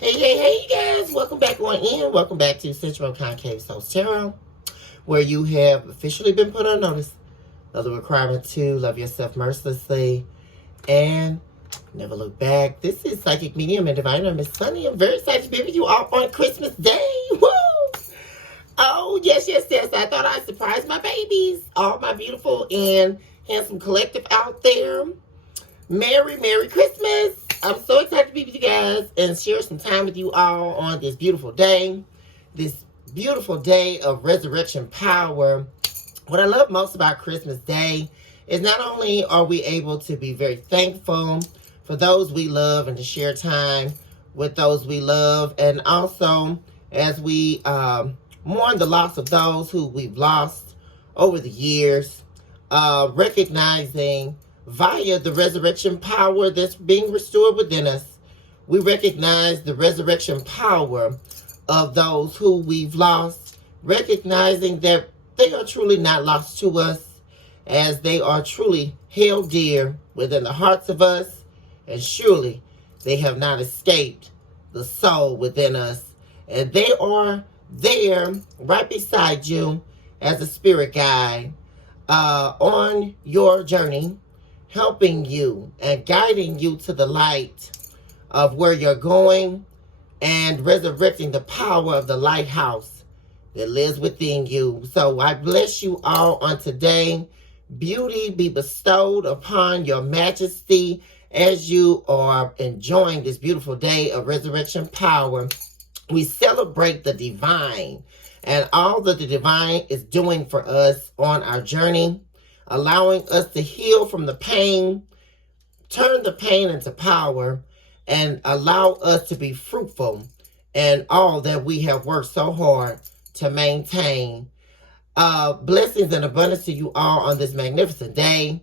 Hey, you guys. Welcome back on in. Welcome back to Central Concave Souls Tarot, where you have officially been put on notice of the requirement to love yourself mercilessly and never look back. This is Psychic Medium and Diviner Miss Sunny. I'm very excited to be with you all on Christmas Day. Woo! Oh, yes. I thought I'd surprise my babies, all my beautiful and handsome collective out there. Merry Christmas. I'm so excited to be with you guys and share some time with you all on this beautiful day of resurrection power. What I love most about Christmas Day is not only are we able to be very thankful for those we love and to share time with those we love, and also as we mourn the loss of those who we've lost over the years, recognizing via the resurrection power that's being restored within us, we recognize the resurrection power of those who we've lost, recognizing that they are truly not lost to us, as they are truly held dear within the hearts of us, and surely they have not escaped the soul within us. And they are there right beside you as a spirit guide on your journey, helping you and guiding you to the light of where you're going and resurrecting the power of the lighthouse that lives within you. So I bless you all on today. Beauty be bestowed upon your majesty as you are enjoying this beautiful day of resurrection power. We celebrate the divine and all that the divine is doing for us on our journey, allowing us to heal from the pain, turn the pain into power, and allow us to be fruitful in all that we have worked so hard to maintain. Blessings and abundance to you all on this magnificent day,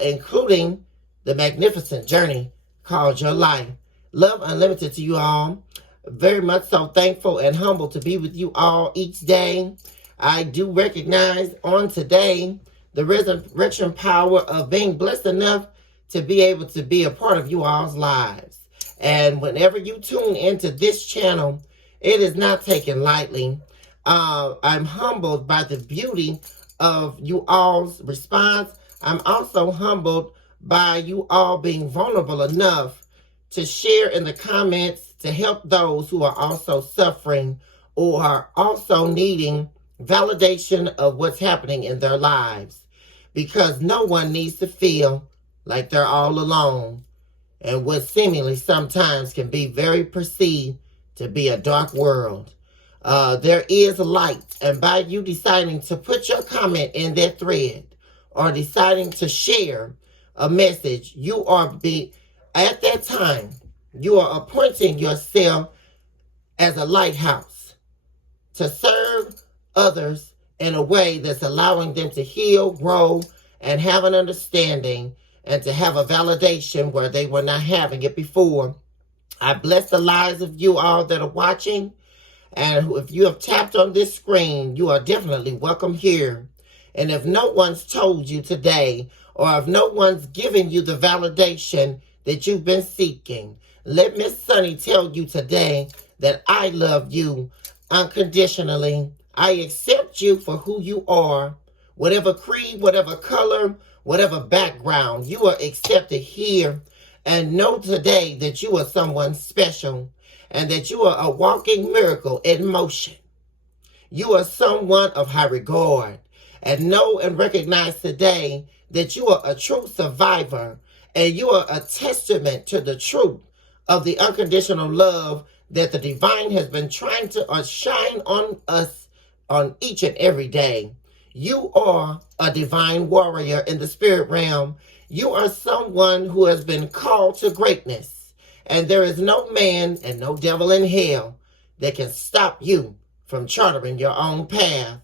including the magnificent journey called your life. Love unlimited to you all. Very much so thankful and humble to be with you all each day. I do recognize on today the resurrection power of being blessed enough to be able to be a part of you all's lives. And whenever you tune into this channel, it is not taken lightly. I'm humbled by the beauty of you all's response. I'm also humbled by you all being vulnerable enough to share in the comments to help those who are also suffering or are also needing validation of what's happening in their lives. Because no one needs to feel like they're all alone in what seemingly sometimes can be very perceived to be a dark world. There is light, and by you deciding to put your comment in that thread or deciding to share a message, you are at that time, you are appointing yourself as a lighthouse to serve others in a way that's allowing them to heal, grow, and have an understanding, and to have a validation where they were not having it before. I bless the lives of you all that are watching, and if you have tapped on this screen, you are definitely welcome here. And if no one's told you today, or if no one's given you the validation that you've been seeking, let Miss Sunny tell you today that I love you unconditionally. I accept you for who you are. Whatever creed, whatever color, whatever background, you are accepted here. And know today that you are someone special and that you are a walking miracle in motion. You are someone of high regard. And know and recognize today that you are a true survivor and you are a testament to the truth of the unconditional love that the divine has been trying to shine on us on each and every day. You are a divine warrior in the spirit realm. You are someone who has been called to greatness. And there is no man and no devil in hell that can stop you from chartering your own path.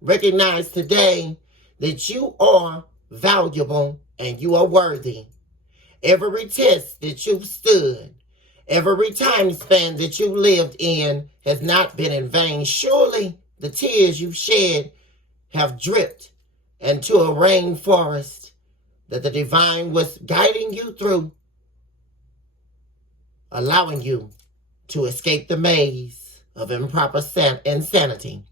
Recognize today that you are valuable and you are worthy. Every test that you've stood, every time span that you lived in has not been in vain. Surely the tears you've shed have dripped into a rainforest that the divine was guiding you through, allowing you to escape the maze of improper insanity.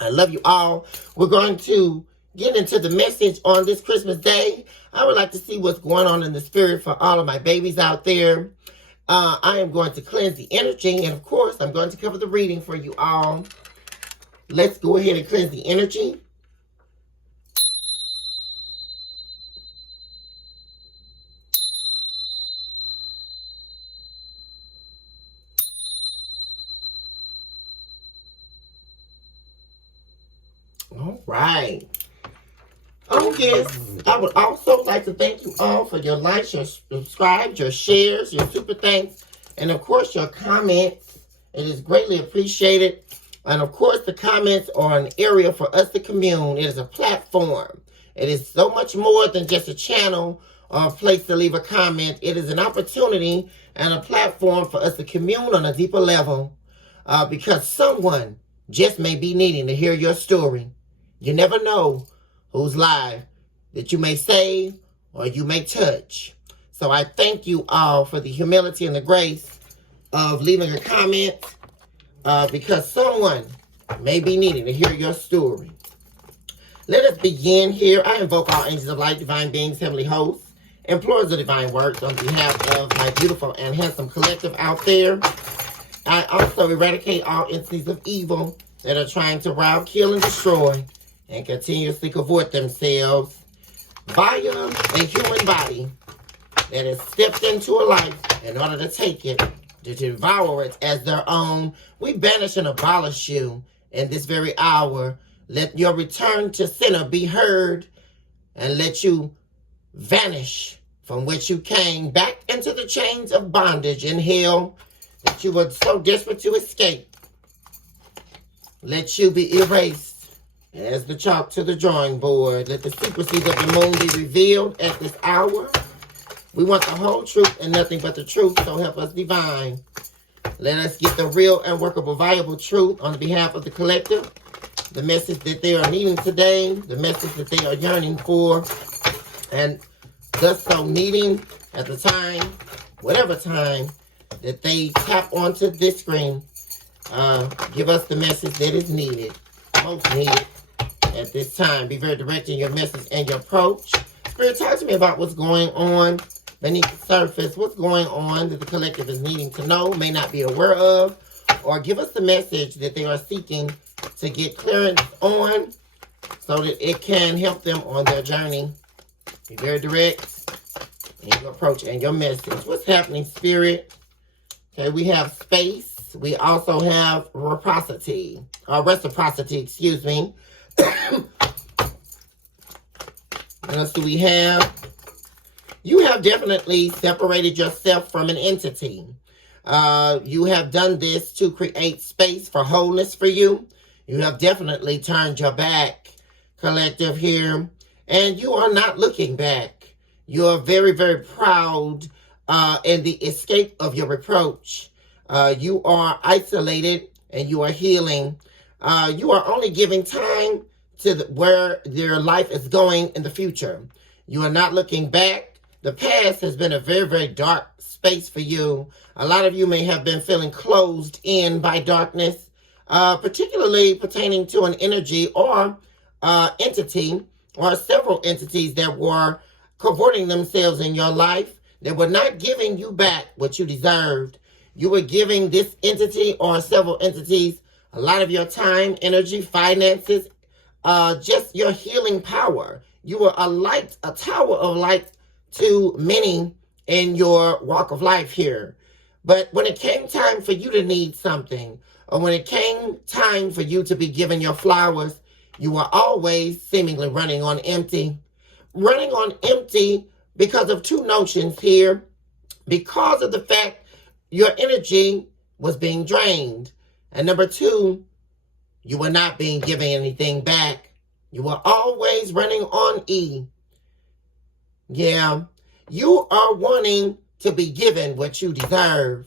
I love you all. We're going to get into the message on this Christmas Day. I would like to see what's going on in the spirit for all of my babies out there. I am going to cleanse the energy, and of course, I'm going to cover the reading for you all. Let's go ahead and cleanse the energy. All right. Oh, yes. I would also like to thank you all for your likes, your subscribes, your shares, your super thanks, and of course, your comments. It is greatly appreciated. And of course, the comments are an area for us to commune. It is a platform. It is so much more than just a channel or a place to leave a comment. It is an opportunity and a platform for us to commune on a deeper level because someone just may be needing to hear your story. You never know whose life that you may save or you may touch. So I thank you all for the humility and the grace of leaving a comment because someone may be needing to hear your story. Let us begin here. I invoke all angels of light, divine beings, heavenly hosts, implorers of divine works on behalf of my beautiful and handsome collective out there. I also eradicate all entities of evil that are trying to rob, kill, and destroy and continuously cavort themselves via a human body that has stepped into a life in order to take it, to devour it as their own. We banish and abolish you in this very hour. Let your return to sinner be heard and let you vanish from which you came back into the chains of bondage and hell that you were so desperate to escape. Let you be erased as the chalk to the drawing board. Let the secrecies of the moon be revealed at this hour. We want the whole truth and nothing but the truth, so help us divine. Let us get the real and workable, viable truth on behalf of the collective. The message that they are needing today, the message that they are yearning for, and thus so needing at the time, whatever time, that they tap onto this screen. Give us the message that is needed, most needed at this time. Be very direct in your message and your approach. Spirit, talk to me about what's going on beneath the surface, what's going on that the collective is needing to know, may not be aware of, or give us the message that they are seeking to get clearance on so that it can help them on their journey. Be very direct in your approach and your message. What's happening, Spirit? Okay, we have space. We also have reciprocity, excuse me. What else do we have? You have definitely separated yourself from an entity. You have done this to create space for wholeness for you. You have definitely turned your back, collective here, and you are not looking back. You are very, very proud in the escape of your reproach. You are isolated and you are healing. You are only giving time to where your life is going in the future. You are not looking back. The past has been a very, very dark space for you. A lot of you may have been feeling closed in by darkness, particularly pertaining to an energy or entity or several entities that were cavorting themselves in your life. They were not giving you back what you deserved. You were giving this entity or several entities a lot of your time, energy, finances, just your healing power. You were a light, a tower of light to many in your walk of life here. But when it came time for you to need something, or when it came time for you to be given your flowers, you were always seemingly running on empty. Running on empty because of two notions here. Because of the fact your energy was being drained. And number two, you were not being given anything back. You were always running on E. Yeah, you are wanting to be given what you deserve.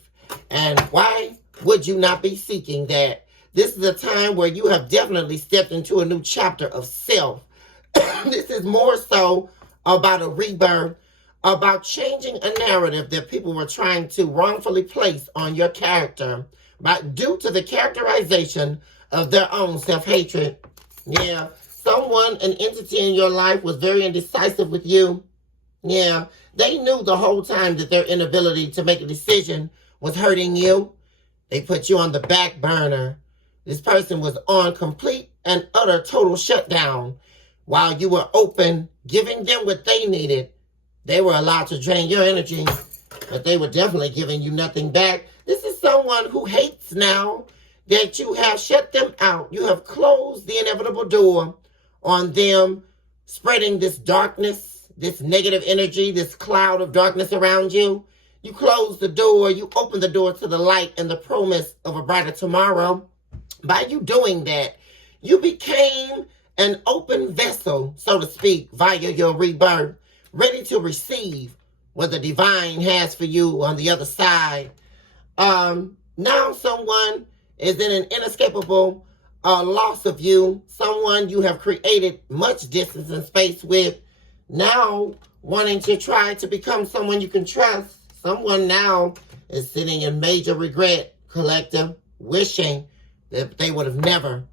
And why would you not be seeking that? This is a time where you have definitely stepped into a new chapter of self. This is more so about a rebirth, about changing a narrative that people were trying to wrongfully place on your character due to the characterization of their own self-hatred. Yeah, someone, an entity in your life was very indecisive with you. Yeah, they knew the whole time that their inability to make a decision was hurting you. They put you on the back burner. This person was on complete and utter total shutdown while you were open, giving them what they needed. They were allowed to drain your energy, but they were definitely giving you nothing back. This is someone who hates now that you have shut them out. You have closed the inevitable door on them, spreading this darkness, this negative energy, this cloud of darkness around you. You close the door, you open the door to the light and the promise of a brighter tomorrow. By you doing that, you became an open vessel, so to speak, via your rebirth, ready to receive what the divine has for you on the other side. Now someone is in an inescapable loss of you, someone you have created much distance and space with, now wanting to try to become someone you can trust. Someone now is sitting in major regret, collective, wishing that they would have never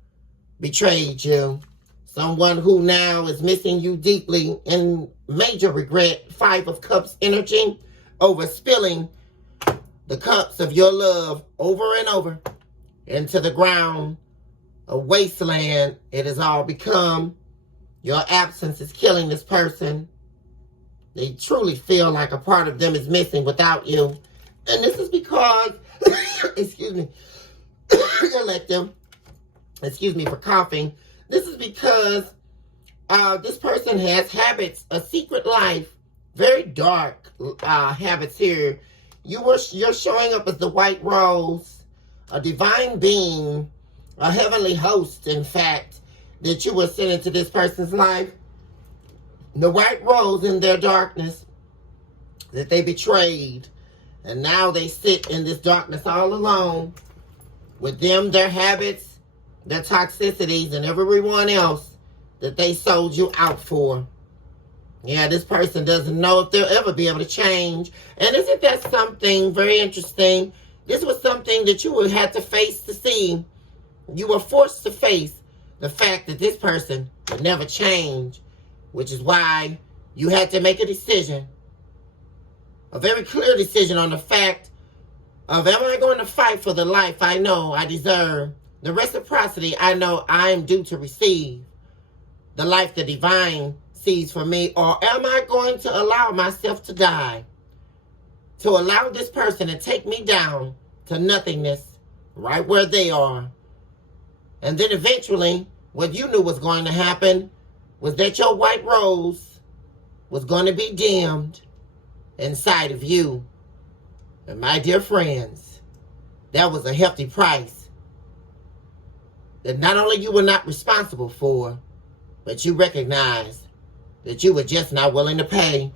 betrayed you. Someone who now is missing you deeply in major regret, 5 of Cups energy, over spilling the cups of your love over and over into the ground, a wasteland it has all become. Your absence is killing this person. They truly feel like a part of them is missing without you. And this is because, excuse me, collective, excuse me for coughing. This is because this person has habits, a secret life, very dark habits here. You're showing up as the white rose, a divine being, a heavenly host, in fact, that you were sent into this person's life. The white rose in their darkness that they betrayed. And now they sit in this darkness all alone with them, their habits, their toxicities, and everyone else that they sold you out for. Yeah, this person doesn't know if they'll ever be able to change. And isn't that something very interesting? This was something that you would have to face to see. You were forced to face the fact that this person would never change, which is why you had to make a decision, a very clear decision on the fact of, am I going to fight for the life I know I deserve, the reciprocity I know I am due to receive, the life the divine sees for me, or am I going to allow myself to die, to allow this person to take me down to nothingness right where they are? And then eventually, what you knew was going to happen was that your white rose was going to be dimmed inside of you. And my dear friends, that was a hefty price that not only you were not responsible for, but you recognized that you were just not willing to pay.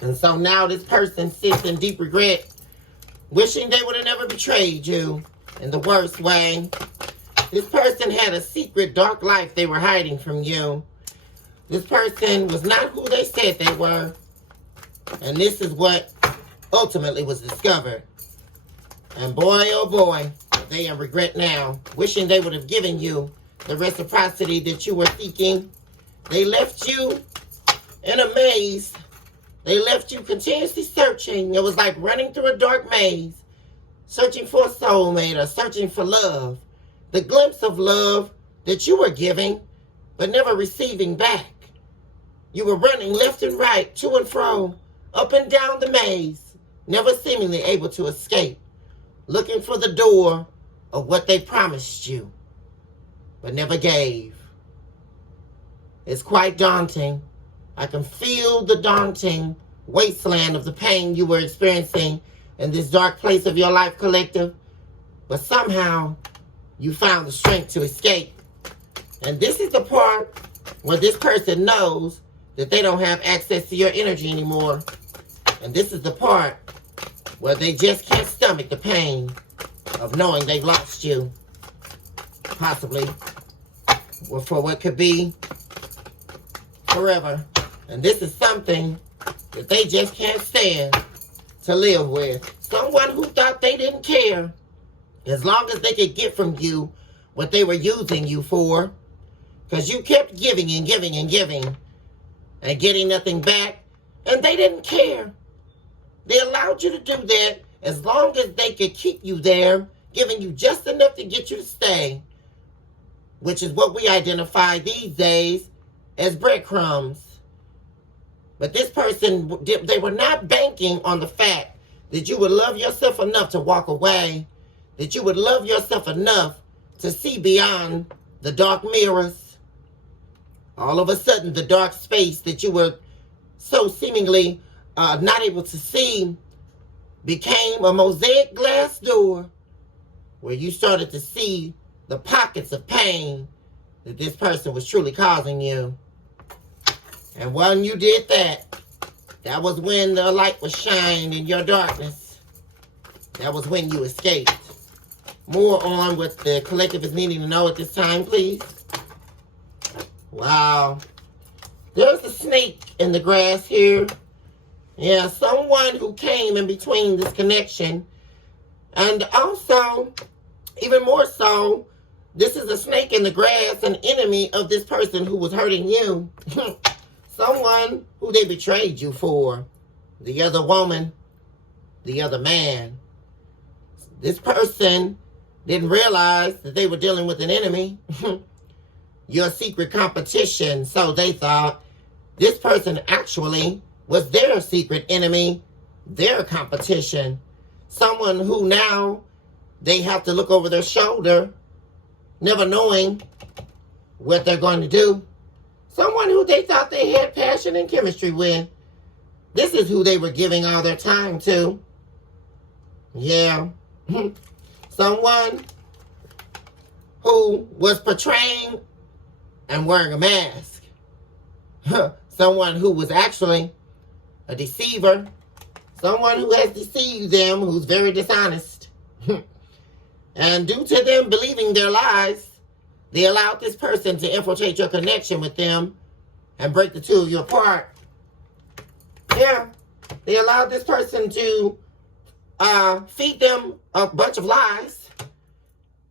And so now this person sits in deep regret, wishing they would have never betrayed you in the worst way. This person had a secret dark life they were hiding from you. This person was not who they said they were. And this is what ultimately was discovered. And boy, oh boy, they in regret now, wishing they would have given you the reciprocity that you were seeking. They left you in a maze. They left you continuously searching. It was like running through a dark maze, searching for a soulmate or searching for love. The glimpse of love that you were giving, but never receiving back. You were running left and right, to and fro, up and down the maze, never seemingly able to escape, looking for the door of what they promised you, but never gave. It's quite daunting. I can feel the daunting wasteland of the pain you were experiencing in this dark place of your life, collective, but somehow you found the strength to escape. And this is the part where this person knows that they don't have access to your energy anymore. And this is the part where they just can't stomach the pain of knowing they've lost you. Possibly for what could be forever. And this is something that they just can't stand to live with. Someone who thought they didn't care as long as they could get from you what they were using you for. Because you kept giving and giving and giving and getting nothing back. And they didn't care. They allowed you to do that as long as they could keep you there, giving you just enough to get you to stay. Which is what we identify these days as breadcrumbs. But this person, they were not banking on the fact that you would love yourself enough to walk away, that you would love yourself enough to see beyond the dark mirrors. All of a sudden, the dark space that you were so seemingly not able to see became a mosaic glass door where you started to see the pockets of pain that this person was truly causing you. And when you did that, that was when the light was shined in your darkness. That was when you escaped. More on what the collective is needing to know at this time, please. Wow. There's a snake in the grass here. Yeah, someone who came in between this connection. And also, even more so, this is a snake in the grass, an enemy of this person who was hurting you. Someone who they betrayed you for. The other woman, the other man. This person didn't realize that they were dealing with an enemy. Your secret competition, so they thought. This person actually was their secret enemy, their competition. Someone who now they have to look over their shoulder, never knowing what they're going to do. Someone who they thought they had passion and chemistry with. This is who they were giving all their time to. Yeah. Someone who was portraying and wearing a mask. Someone who was actually a deceiver. Someone who has deceived them, who's very dishonest. And due to them believing their lies, they allowed this person to infiltrate your connection with them and break the two of you apart. Yeah, they allowed this person to feed them a bunch of lies,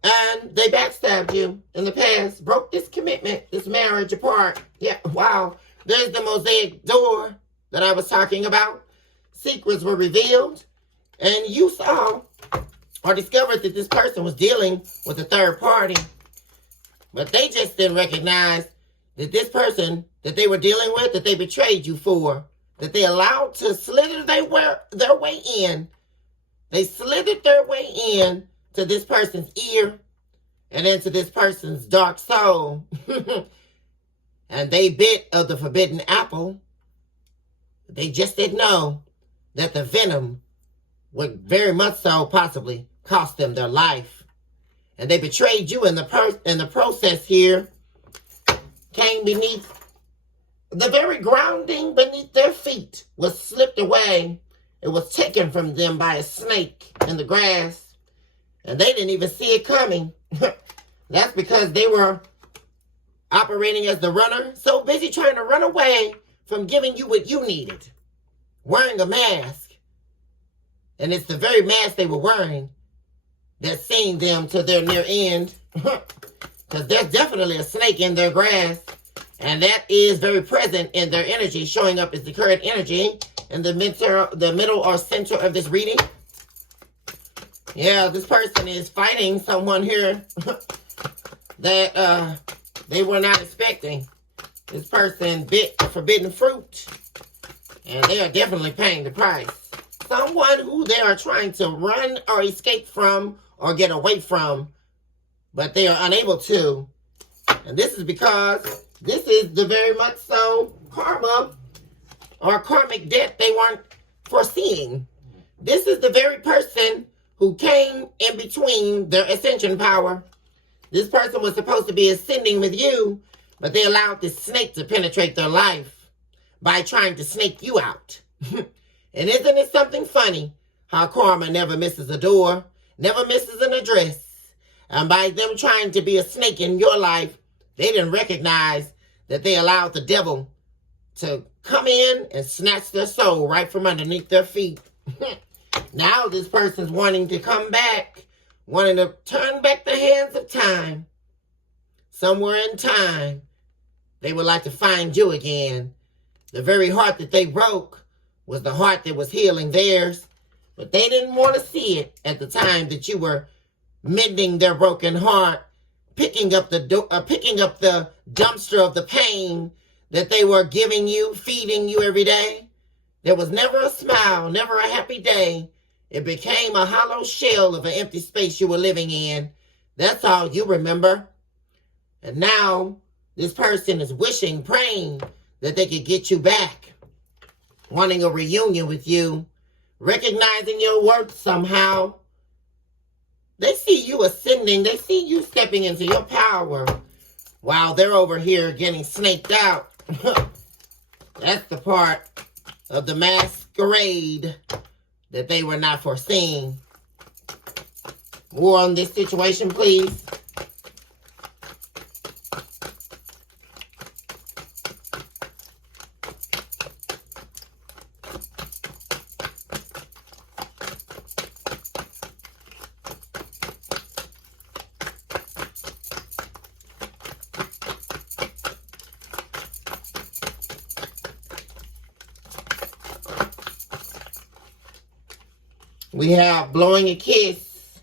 and they backstabbed you in the past, broke this commitment, this marriage apart. Yeah, wow. There's the mosaic door that I was talking about. Secrets were revealed, and you saw or discovered that this person was dealing with a third party. But they just didn't recognize that this person that they were dealing with, that they betrayed you for, that they allowed to slither their way in. They slithered their way in to this person's ear and into this person's dark soul. And they bit of the forbidden apple. They just didn't know that the venom would very much so possibly cost them their life. And they betrayed you in the process here. Came beneath the very grounding beneath their feet was slipped away. It was taken from them by a snake in the grass. And they didn't even see it coming. That's because they were operating as the runner, so busy trying to run away from giving you what you needed. Wearing a mask. And it's the very mask they were wearing that's seeing them to their near end. Because there's definitely a snake in their grass. And that is very present in their energy, showing up as the current energy in the middle or center of this reading. Yeah, this person is fighting someone here that they were not expecting. This person bit forbidden fruit. And they are definitely paying the price. Someone who they are trying to run or escape from or get away from, but they are unable to. And this is because this is the very much so karma or karmic debt they weren't foreseeing. This is the very person who came in between their ascension power. This person was supposed to be ascending with you, but they allowed this snake to penetrate their life by trying to snake you out. And isn't it something funny how karma never misses a door, never misses an address? And by them trying to be a snake in your life, they didn't recognize that they allowed the devil to come in and snatch their soul right from underneath their feet. Now this person's wanting to come back, wanting to turn back the hands of time. Somewhere in time, they would like to find you again. The very heart that they broke was the heart that was healing theirs. But they didn't want to see it at the time that you were mending their broken heart, picking up the dumpster of the pain that they were giving you, feeding you every day. There was never a smile, never a happy day. It became a hollow shell of an empty space you were living in. That's all you remember. And now this person is wishing, praying that they could get you back, wanting a reunion with you, recognizing your worth somehow. They see you ascending. They see you stepping into your power while they're over here getting snaked out. That's the part of the masquerade that they were not foreseeing. More on this situation, please. We have blowing a kiss,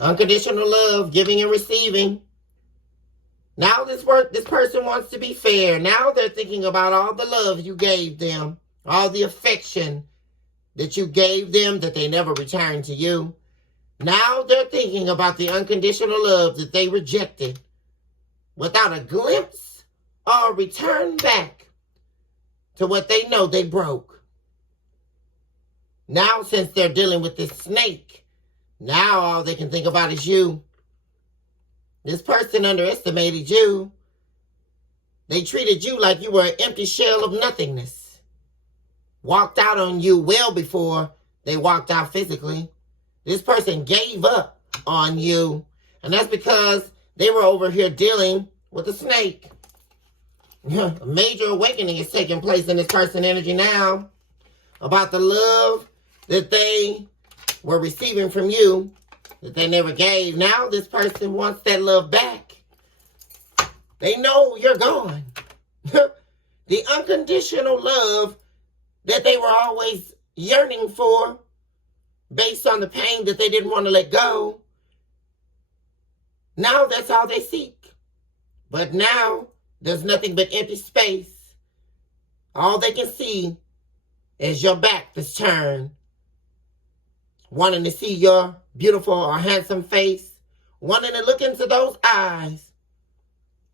unconditional love, giving and receiving. Now this person wants to be fair. Now they're thinking about all the love you gave them, all the affection that you gave them that they never returned to you. Now they're thinking about the unconditional love that they rejected without a glimpse or return back to what they know they broke. Now, since they're dealing with this snake, now all they can think about is you. This person underestimated you. They treated you like you were an empty shell of nothingness. Walked out on you well before they walked out physically. This person gave up on you. And that's because they were over here dealing with a snake. A major awakening is taking place in this person's energy now about the love that they were receiving from you, that they never gave. Now this person wants that love back. They know you're gone. The unconditional love that they were always yearning for, based on the pain that they didn't want to let go. Now that's all they seek. But now there's nothing but empty space. All they can see is your back that's turned. Wanting to see your beautiful or handsome face. Wanting to look into those eyes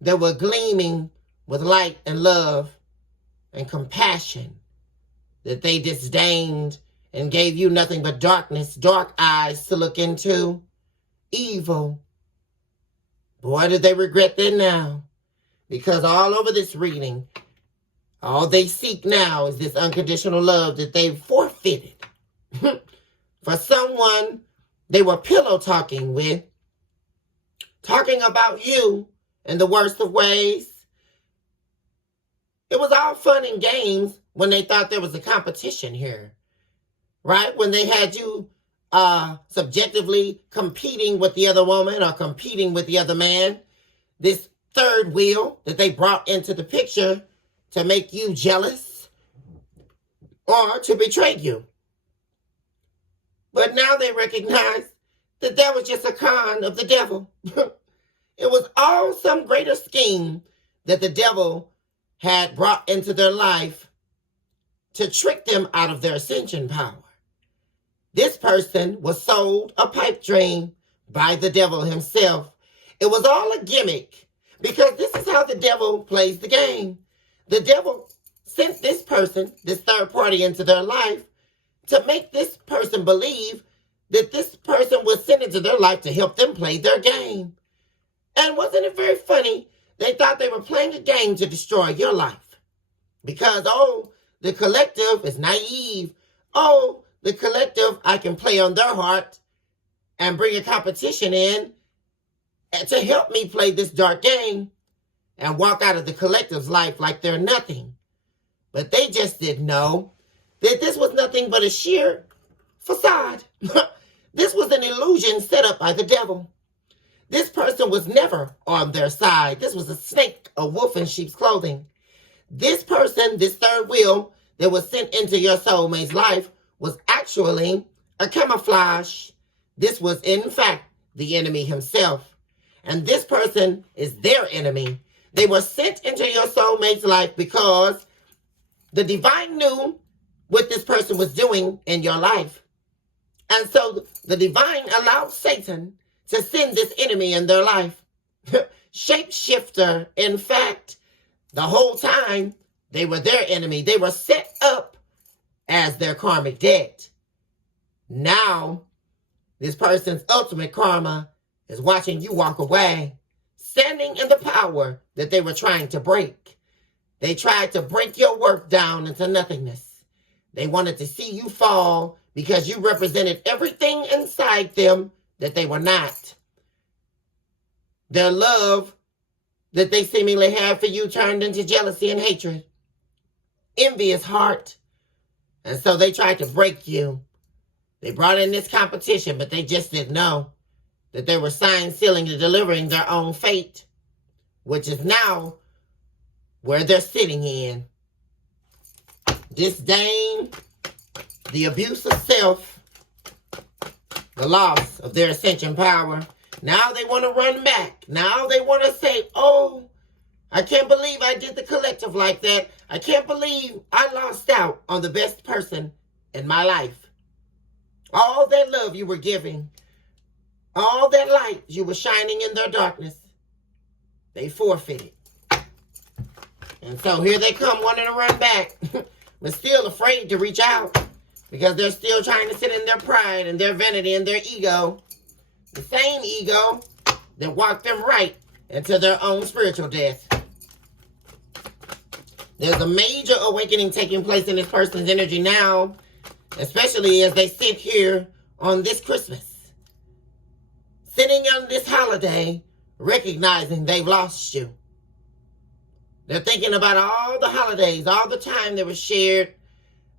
that were gleaming with light and love and compassion that they disdained and gave you nothing but darkness, dark eyes to look into. Evil. Boy, do they regret that now. Because all over this reading, all they seek now is this unconditional love that they've forfeited. For someone they were pillow talking with, talking about you in the worst of ways. It was all fun and games when they thought there was a competition here, right? When they had you subjectively competing with the other woman or competing with the other man. This third wheel that they brought into the picture to make you jealous or to betray you. But now they recognize that that was just a con of the devil. It was all some greater scheme that the devil had brought into their life to trick them out of their ascension power. This person was sold a pipe dream by the devil himself. It was all a gimmick because this is how the devil plays the game. The devil sent this person, this third party, into their life to make this person believe that this person was sent into their life to help them play their game. And wasn't it very funny? They thought they were playing a game to destroy your life. Because, the collective is naive. The collective, I can play on their heart and bring a competition in to help me play this dark game and walk out of the collective's life like they're nothing. But they just didn't know that this was nothing but a sheer facade. This was an illusion set up by the devil. This person was never on their side. This was a snake, a wolf in sheep's clothing. This person, this third wheel that was sent into your soulmate's life, was actually a camouflage. This was, in fact, the enemy himself. And this person is their enemy. They were sent into your soulmate's life because the divine knew what this person was doing in your life. And so the divine allowed Satan to send this enemy in their life. Shapeshifter, in fact, the whole time they were their enemy. They were set up as their karmic debt. Now, this person's ultimate karma is watching you walk away, standing in the power that they were trying to break. They tried to break your work down into nothingness. They wanted to see you fall because you represented everything inside them that they were not. Their love that they seemingly had for you turned into jealousy and hatred, envious heart. And so they tried to break you. They brought in this competition, but they just didn't know that they were sign sealing and delivering their own fate, which is now where they're sitting in. Disdain, the abuse of self, the loss of their ascension power. Now they want to run back. Now they want to say, oh, I can't believe I did the collective like that. I can't believe I lost out on the best person in my life. All that love you were giving, all that light you were shining in their darkness, they forfeited. And so here they come wanting to run back, but still afraid to reach out because they're still trying to sit in their pride and their vanity and their ego. The same ego that walked them right into their own spiritual death. There's a major awakening taking place in this person's energy now, especially as they sit here on this Christmas, sitting on this holiday, recognizing they've lost you. They're thinking about all the holidays, all the time that was shared,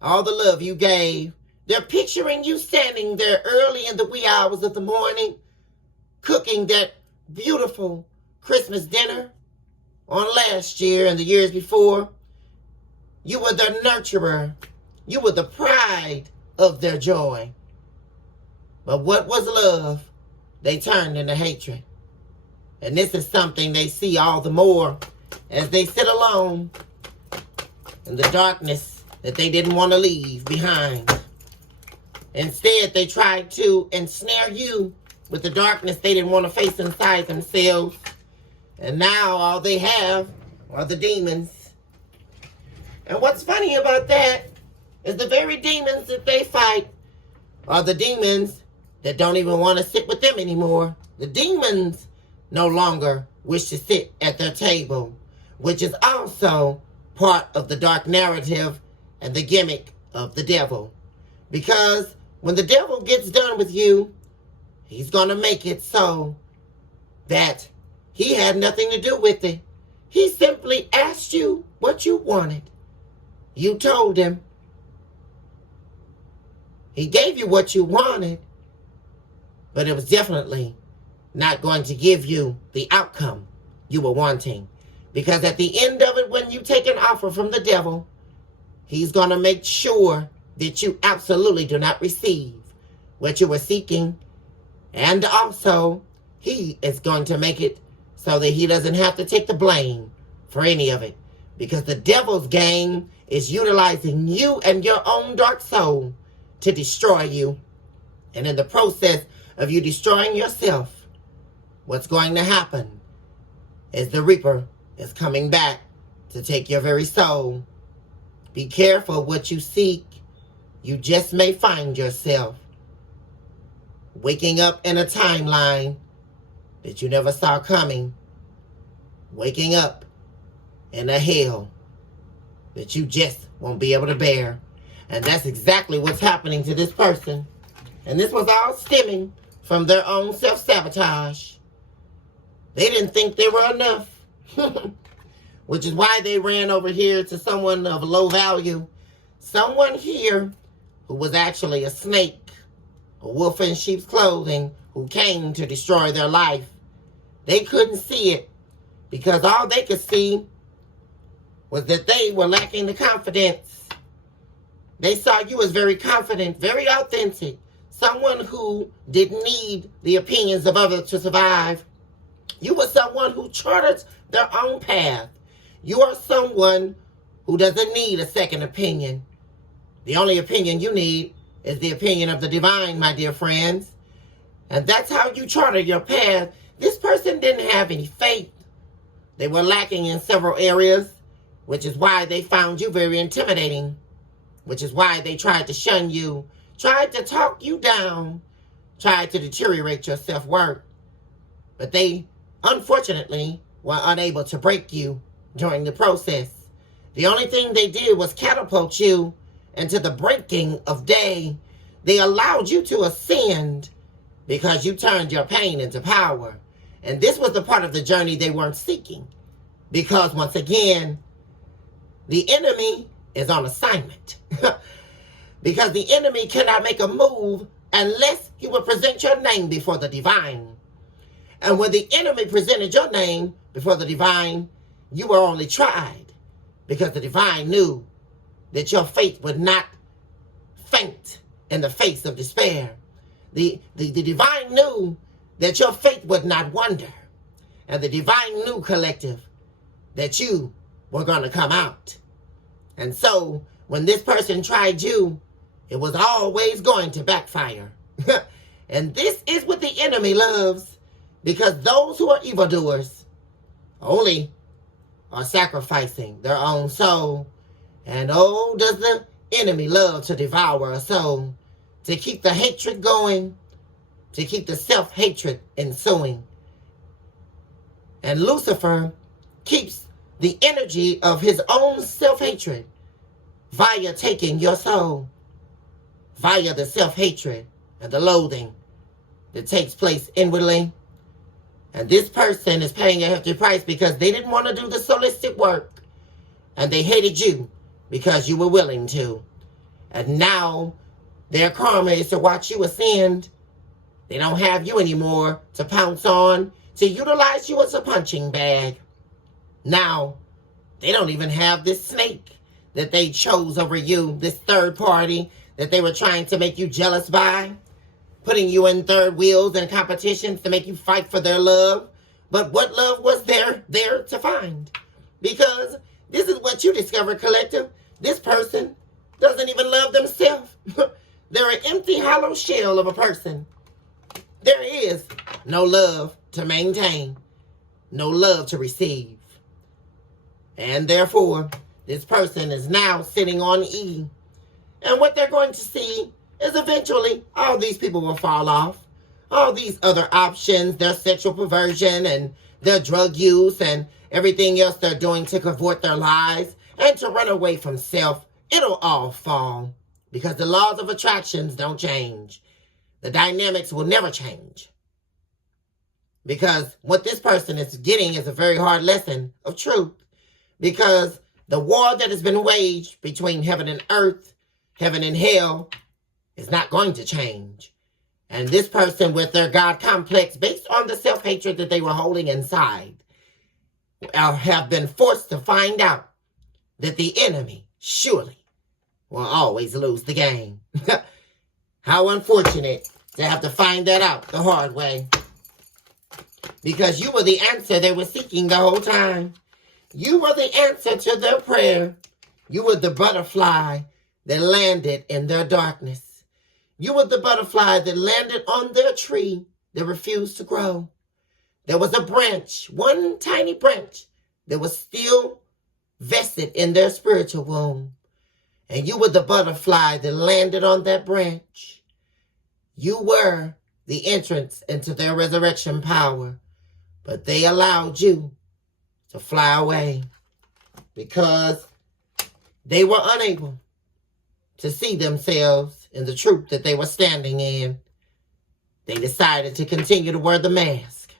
all the love you gave. They're picturing you standing there early in the wee hours of the morning, cooking that beautiful Christmas dinner on last year and the years before. You were the nurturer. You were the pride of their joy. But what was love? They turned into hatred. And this is something they see all the more as they sit alone in the darkness that they didn't want to leave behind. Instead, they tried to ensnare you with the darkness they didn't want to face inside themselves. And now all they have are the demons. And what's funny about that is the very demons that they fight are the demons that don't even want to sit with them anymore. The demons no longer wish to sit at their table, which is also part of the dark narrative and the gimmick of the devil. Because when the devil gets done with you, he's going to make it so that he had nothing to do with it. He simply asked you what you wanted. You told him. He gave you what you wanted, but it was definitely not going to give you the outcome you were wanting. Because at the end of it, when you take an offer from the devil, he's going to make sure that you absolutely do not receive what you were seeking. And also, he is going to make it so that he doesn't have to take the blame for any of it. Because the devil's game is utilizing you and your own dark soul to destroy you. And in the process of you destroying yourself, what's going to happen is the Reaper is coming back to take your very soul. Be careful what you seek. You just may find yourself waking up in a timeline that you never saw coming. Waking up in a hell that you just won't be able to bear. And that's exactly what's happening to this person. And this was all stemming from their own self-sabotage. They didn't think they were enough. which is why they ran over here to someone of low value. Someone here who was actually a snake, a wolf in sheep's clothing, who came to destroy their life. They couldn't see it because all they could see was that they were lacking the confidence. They saw you as very confident, very authentic, someone who didn't need the opinions of others to survive. You were someone who charted their own path. You are someone who doesn't need a second opinion. The only opinion you need is the opinion of the divine, my dear friends. And that's how you charted your path. This person didn't have any faith. They were lacking in several areas, which is why they found you very intimidating, which is why they tried to shun you, tried to talk you down, tried to deteriorate your self-worth. But they, unfortunately, were unable to break you during the process. The only thing they did was catapult you into the breaking of day. They allowed you to ascend because you turned your pain into power. And this was the part of the journey they weren't seeking. Because once again, the enemy is on assignment. Because the enemy cannot make a move unless he will present your name before the divine. And when the enemy presented your name before the divine, you were only tried because the divine knew that your faith would not faint in the face of despair. The divine knew that your faith would not wander. And the divine knew, collective, that you were going to come out. And so when this person tried you, it was always going to backfire. And this is what the enemy loves, because those who are evildoers only are sacrificing their own soul. And oh, does the enemy love to devour a soul, to keep the hatred going, to keep the self-hatred ensuing. And Lucifer keeps the energy of his own self-hatred via taking your soul, via the self-hatred and the loathing that takes place inwardly. And this person is paying a hefty price because they didn't want to do the solistic work. And they hated you because you were willing to. And now their karma is to watch you ascend. They don't have you anymore to pounce on, to utilize you as a punching bag. Now, they don't even have this snake that they chose over you, this third party that they were trying to make you jealous by, putting you in third wheels and competitions to make you fight for their love. But what love was there to find? Because this is what you discovered, collective. This person doesn't even love themselves. They're an empty, hollow shell of a person. There is no love to maintain, no love to receive. And therefore, this person is now sitting on E. And what they're going to see is eventually all these people will fall off. All these other options, their sexual perversion and their drug use and everything else they're doing to cavort their lives and to run away from self, it'll all fall. Because the laws of attractions don't change. The dynamics will never change. Because what this person is getting is a very hard lesson of truth. Because the war that has been waged between heaven and earth, heaven and hell, is not going to change. And this person with their God complex, based on the self-hatred that they were holding inside, have been forced to find out that the enemy surely will always lose the game. How unfortunate to have to find that out the hard way. Because you were the answer they were seeking the whole time. You were the answer to their prayer. You were the butterfly that landed in their darkness. You were the butterfly that landed on their tree that refused to grow. There was a branch, one tiny branch, that was still vested in their spiritual womb. And you were the butterfly that landed on that branch. You were the entrance into their resurrection power. But they allowed you to fly away because they were unable to see themselves in the truth that they were standing in. They decided to continue to wear the mask.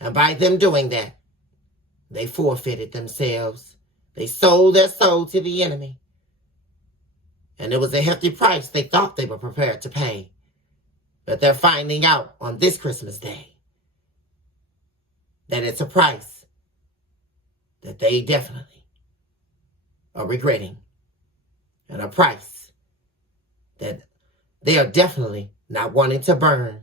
And by them doing that, they forfeited themselves. They sold their soul to the enemy. And it was a hefty price they thought they were prepared to pay. But they're finding out on this Christmas Day that it's a price that they definitely are regretting. And a price that they are definitely not wanting to burn.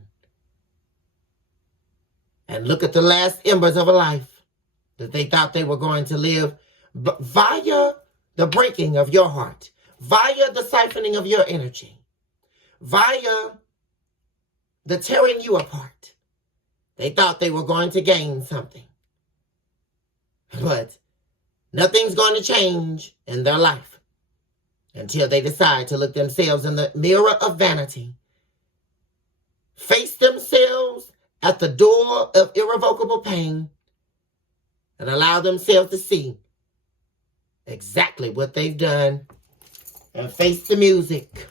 And look at the last embers of a life that they thought they were going to live via the breaking of your heart, via the siphoning of your energy, via the tearing you apart. They thought they were going to gain something. But nothing's going to change in their life until they decide to look themselves in the mirror of vanity, face themselves at the door of irrevocable pain, and allow themselves to see exactly what they've done and face the music.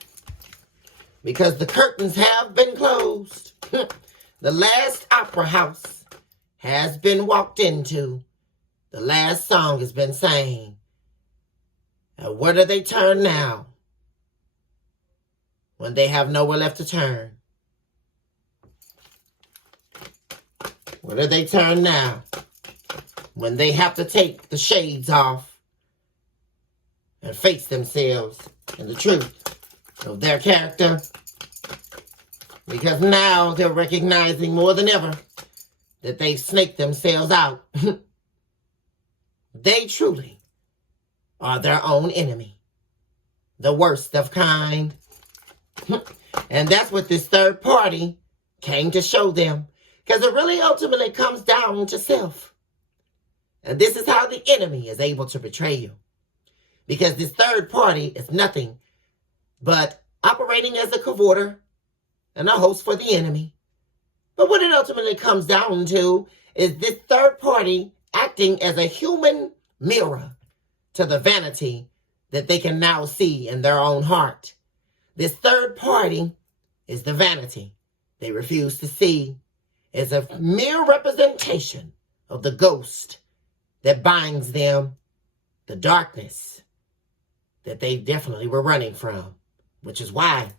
Because the curtains have been closed. The last opera house has been walked into. The last song has been sang. And where do they turn now when they have nowhere left to turn? Where do they turn now when they have to take the shades off and face themselves in the truth of their character? Because now they're recognizing more than ever that they've snaked themselves out. They truly are their own enemy, the worst of kind. And that's what this third party came to show them. Because it really ultimately comes down to self. And this is how the enemy is able to betray you. Because this third party is nothing but operating as a cavorter and a host for the enemy. But what it ultimately comes down to is this third party acting as a human mirror to the vanity that they can now see in their own heart. This third party is the vanity they refuse to see. Is a mere representation of the ghost that binds them, the darkness that they definitely were running from, which is why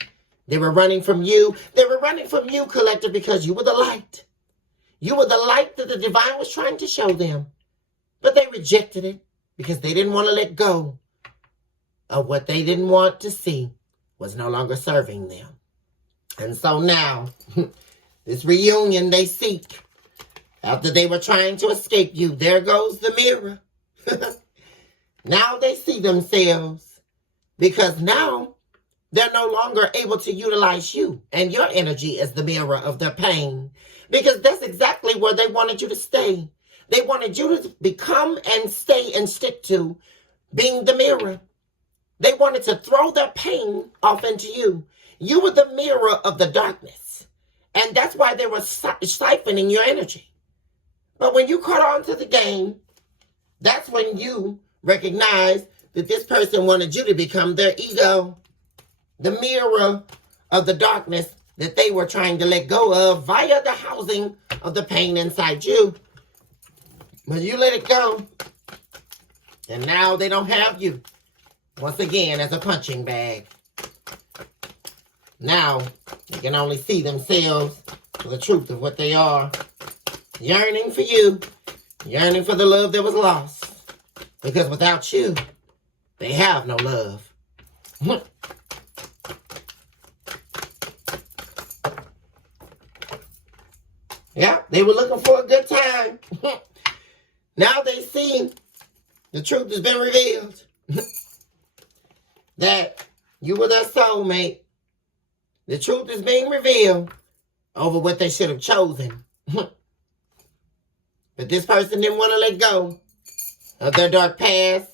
they were running from you. They were running from you, collective, because you were the light. You were the light that the divine was trying to show them, but they rejected it because they didn't want to let go of what they didn't want to see was no longer serving them. And so now, this reunion they seek, after they were trying to escape you, there goes the mirror. Now they see themselves, because now they're no longer able to utilize you and your energy as the mirror of their pain, because that's exactly where they wanted you to stay. They wanted you to become and stay and stick to being the mirror. They wanted to throw their pain off into you. You were the mirror of the darkness. And that's why they were siphoning your energy. But when you caught on to the game, that's when you recognized that this person wanted you to become their ego, the mirror of the darkness that they were trying to let go of via the housing of the pain inside you. But you let it go, and now they don't have you once again as a punching bag. Now they can only see themselves for the truth of what they are, yearning for you, yearning for the love that was lost, because without you they have no love. Yeah, they were looking for a good time. Now they see the truth has been revealed. That you were their soulmate. The truth is being revealed over what they should have chosen. But this person didn't want to let go of their dark past.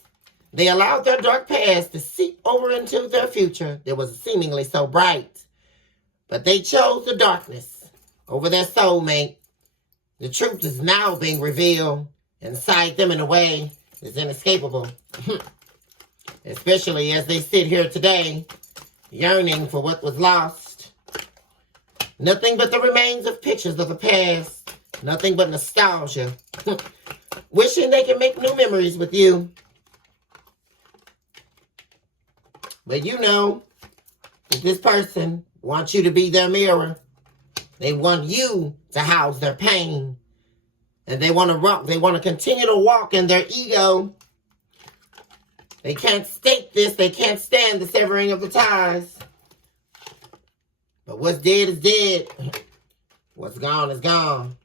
They allowed their dark past to seep over into their future that was seemingly so bright. But they chose the darkness over their soulmate. The truth is now being revealed inside them in a way that's inescapable. Especially as they sit here today, yearning for what was lost. Nothing but the remains of pictures of the past. Nothing but nostalgia. wishing they can make new memories with you. But you know that this person wants you to be their mirror. They want you to house their pain. And they want to rock. They want to continue to walk in their ego. They can't state this. They can't stand the severing of the ties. But what's dead is dead. What's gone is gone.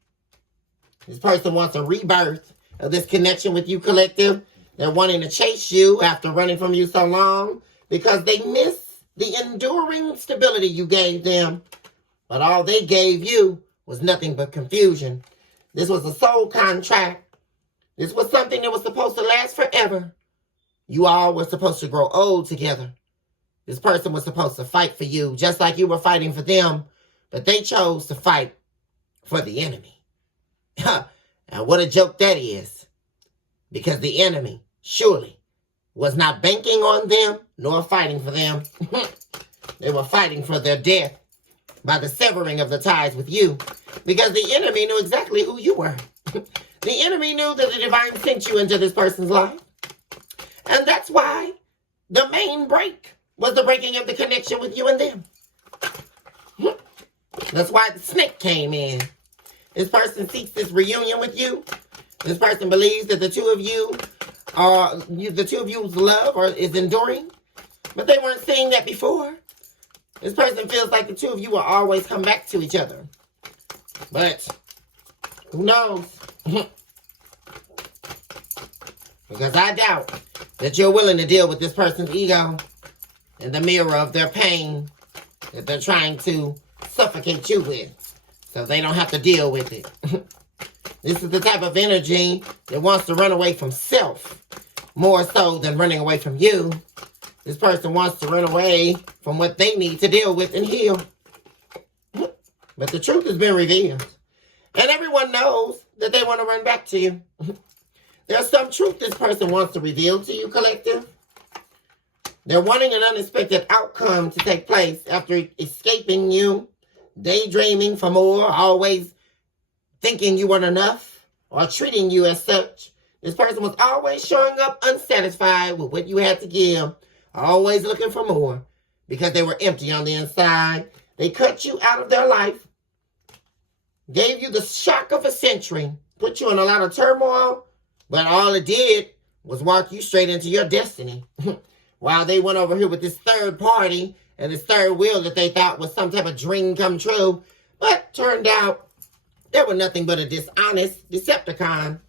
This person wants a rebirth of this connection with you, collective. They're wanting to chase you after running from you so long because they miss the enduring stability you gave them. But all they gave you was nothing but confusion. This was a soul contract. This was something that was supposed to last forever. You all were supposed to grow old together. This person was supposed to fight for you, just like you were fighting for them. But they chose to fight for the enemy. And what a joke that is. Because the enemy, surely, was not banking on them, nor fighting for them. They were fighting for their death by the severing of the ties with you. Because the enemy knew exactly who you were. The enemy knew that the divine sent you into this person's life. And that's why the main break was the breaking of the connection with you and them. That's why the snake came in. This person seeks this reunion with you. This person believes that the two of you's love is enduring. But they weren't seeing that before. This person feels like the two of you will always come back to each other. But who knows? Because I doubt that you're willing to deal with this person's ego and the mirror of their pain that they're trying to suffocate you with so they don't have to deal with it. This is the type of energy that wants to run away from self more so than running away from you. This person wants to run away from what they need to deal with and heal. But the truth has been revealed. And everyone knows that they want to run back to you. There's some truth this person wants to reveal to you, collective. They're wanting an unexpected outcome to take place after escaping you, daydreaming for more, always thinking you weren't enough, or treating you as such. This person was always showing up unsatisfied with what you had to give, always looking for more, because they were empty on the inside. They cut you out of their life, gave you the shock of a century, put you in a lot of turmoil, but all it did was walk you straight into your destiny. While they went over here with this third party and this third wheel that they thought was some type of dream come true, but turned out they were nothing but a dishonest Decepticon.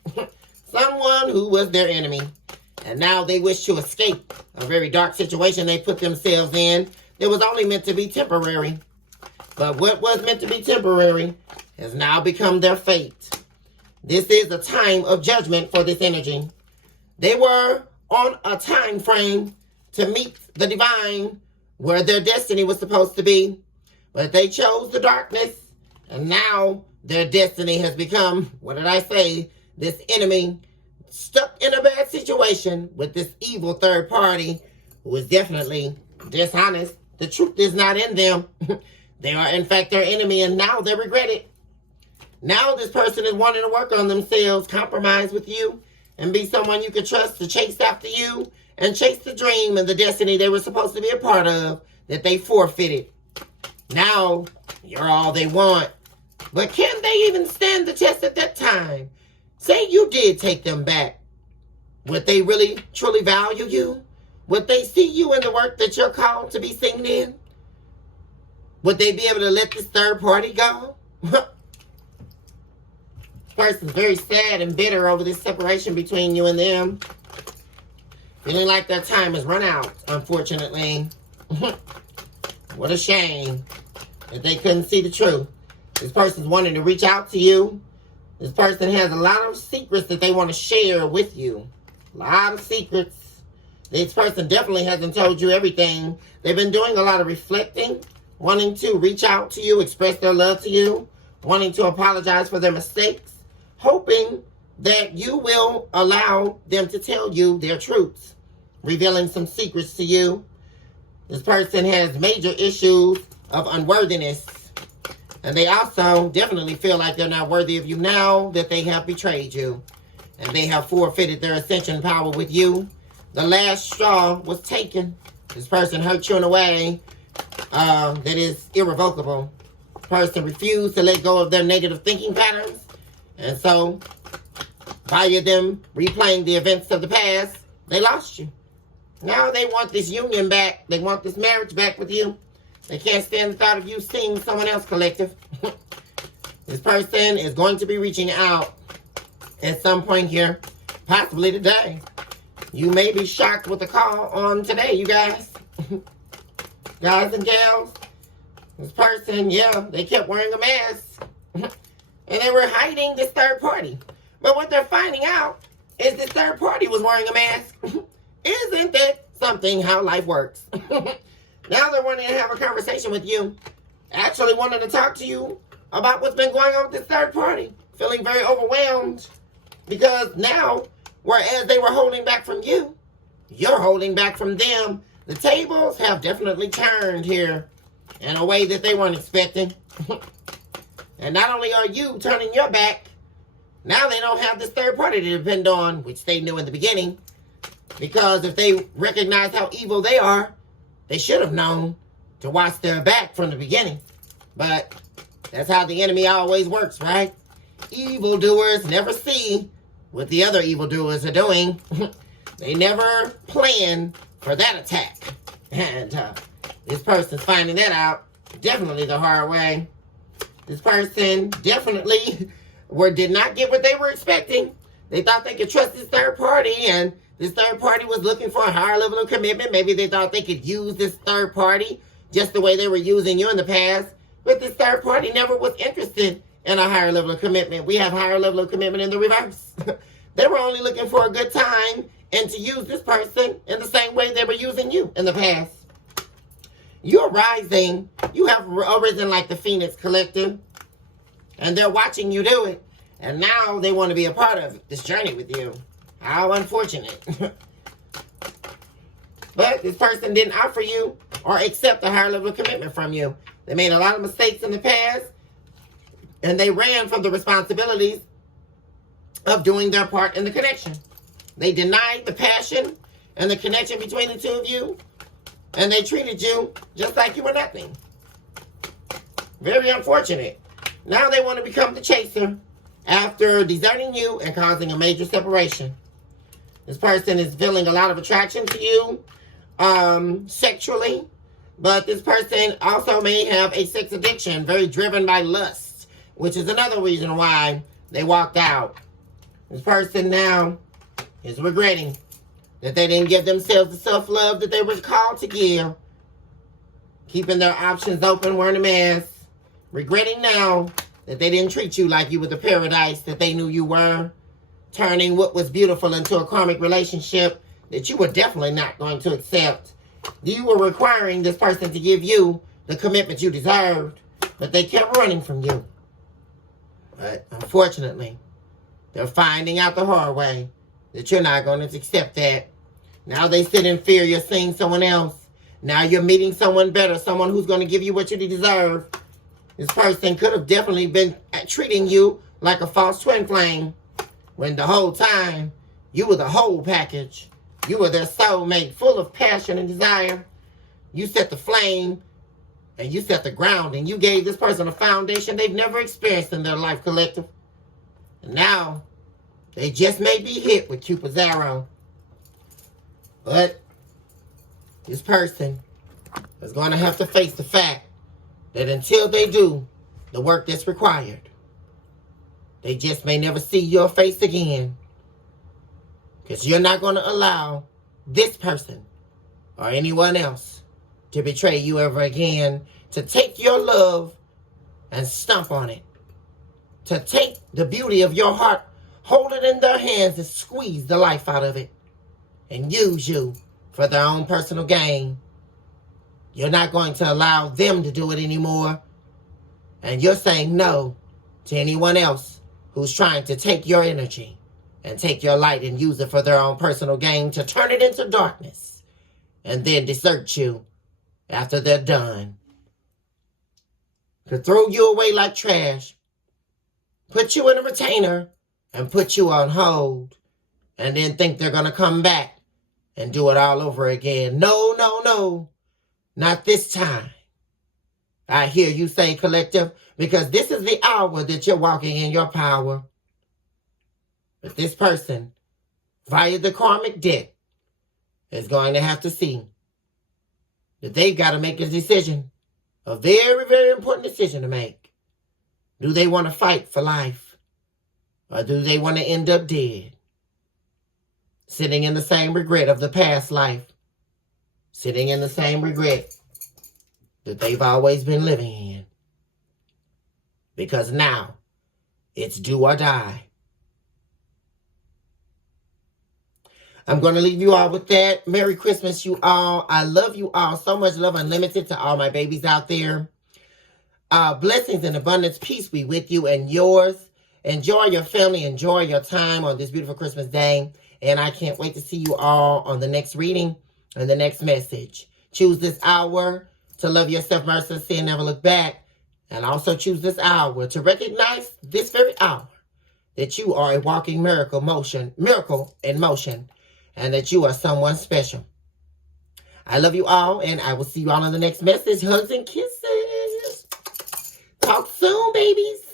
Someone who was their enemy. And now they wish to escape a very dark situation they put themselves in that was only meant to be temporary. But what was meant to be temporary has now become their fate. This is a time of judgment for this energy. They were on a time frame to meet the divine where their destiny was supposed to be. But they chose the darkness, and now their destiny has become, what did I say, this enemy stuck in a bad situation with this evil third party who is definitely dishonest. The truth is not in them. They are, in fact, their enemy, and now they regret it. Now this person is wanting to work on themselves, compromise with you, and be someone you can trust to chase after you and chase the dream and the destiny they were supposed to be a part of that they forfeited. Now you're all they want. But can they even stand the test at that time? Say you did take them back. Would they really, truly value you? Would they see you in the work that you're called to be seen in? Would they be able to let this third party go? This person's very sad and bitter over this separation between you and them. Feeling like their time has run out, unfortunately. What a shame that they couldn't see the truth. This person's wanting to reach out to you. This person has a lot of secrets that they want to share with you. A lot of secrets. This person definitely hasn't told you everything. They've been doing a lot of reflecting, wanting to reach out to you, express their love to you, wanting to apologize for their mistakes, hoping that you will allow them to tell you their truths, revealing some secrets to you. This person has major issues of unworthiness. And they also definitely feel like they're not worthy of you now that they have betrayed you. and they have forfeited their ascension power with you. The last straw was taken. This person hurt you in a way that is irrevocable. Person refused to let go of their negative thinking patterns. And so, via them replaying the events of the past, they lost you. Now they want this union back. They want this marriage back with you. They can't stand the thought of you seeing someone else, collective. This person is going to be reaching out at some point here, possibly today. You may be shocked with the call on today, you guys. Guys and gals, this person, yeah, they kept wearing a mask. And they were hiding this third party. But what they're finding out is this third party was wearing a mask. Isn't that something how life works? Now they're wanting to have a conversation with you. Actually wanting to talk to you about what's been going on with this third party. Feeling very overwhelmed. Because now, whereas they were holding back from you, you're holding back from them. The tables have definitely turned here in a way that they weren't expecting. And not only are you turning your back, now they don't have this third party to depend on, which they knew in the beginning. Because if they recognize how evil they are, they should have known to watch their back from the beginning. But that's how the enemy always works, right? Evildoers never see what the other evildoers are doing. They never plan for that attack. And this person's finding that out definitely the hard way. This person definitely did not get what they were expecting. They thought they could trust this third party, and this third party was looking for a higher level of commitment. Maybe they thought they could use this third party just the way they were using you in the past. But this third party never was interested in a higher level of commitment. We have higher level of commitment in the reverse. They were only looking for a good time and to use this person in the same way they were using you in the past. You're rising. You have arisen like the Phoenix Collective. And they're watching you do it. And now they want to be a part of this journey with you. How unfortunate. But this person didn't offer you or accept a higher level of commitment from you. They made a lot of mistakes in the past. And they ran from the responsibilities of doing their part in the connection. They denied the passion and the connection between the two of you. And they treated you just like you were nothing. Very unfortunate. Now they want to become the chaser after deserting you and causing a major separation. This person is feeling a lot of attraction to you sexually. But this person also may have a sex addiction, very driven by lust, which is another reason why they walked out. This person now is regretting that they didn't give themselves the self-love that they were called to give. Keeping their options open, wearing a mask. Regretting now that they didn't treat you like you were the paradise that they knew you were. Turning what was beautiful into a karmic relationship that you were definitely not going to accept. You were requiring this person to give you the commitment you deserved, but they kept running from you. But unfortunately, they're finding out the hard way that you're not going to accept that. Now they sit in fear you're seeing someone else. Now you're meeting someone better, someone who's going to give you what you deserve. This person could have definitely been treating you like a false twin flame, when the whole time you were the whole package. You were their soulmate, full of passion and desire. You set the flame and you set the ground, and you gave this person a foundation they've never experienced in their life, collective. And now they just may be hit with Cupid's arrow. But this person is going to have to face the fact that until they do the work that's required, they just may never see your face again. Because you're not going to allow this person or anyone else to betray you ever again, to take your love and stomp on it, to take the beauty of your heart, hold it in their hands and squeeze the life out of it and use you for their own personal gain. You're not going to allow them to do it anymore. And you're saying no to anyone else who's trying to take your energy and take your light and use it for their own personal gain, to turn it into darkness and then desert you after they're done. To throw you away like trash, put you in a retainer, and put you on hold and then think they're going to come back and do it all over again. No, no, no. Not this time. I hear you say, collective, because this is the hour that you're walking in your power. But this person, via the karmic debt, is going to have to see that they've got to make a decision, a very, very important decision to make. Do they want to fight for life? Or do they want to end up dead? Sitting in the same regret of the past life. Sitting in the same regret that they've always been living in. Because now, it's do or die. I'm going to leave you all with that. Merry Christmas, you all. I love you all. So much love unlimited to all my babies out there. Blessings and abundance. Peace be with you and yours. Enjoy your family. Enjoy your time on this beautiful Christmas day. And I can't wait to see you all on the next reading and the next message. Choose this hour to love yourself, mercy, sin, never look back. And also choose this hour to recognize this very hour that you are a walking miracle in motion. And that you are someone special. I love you all, and I will see you all on the next message. Hugs and kisses. Talk soon, babies.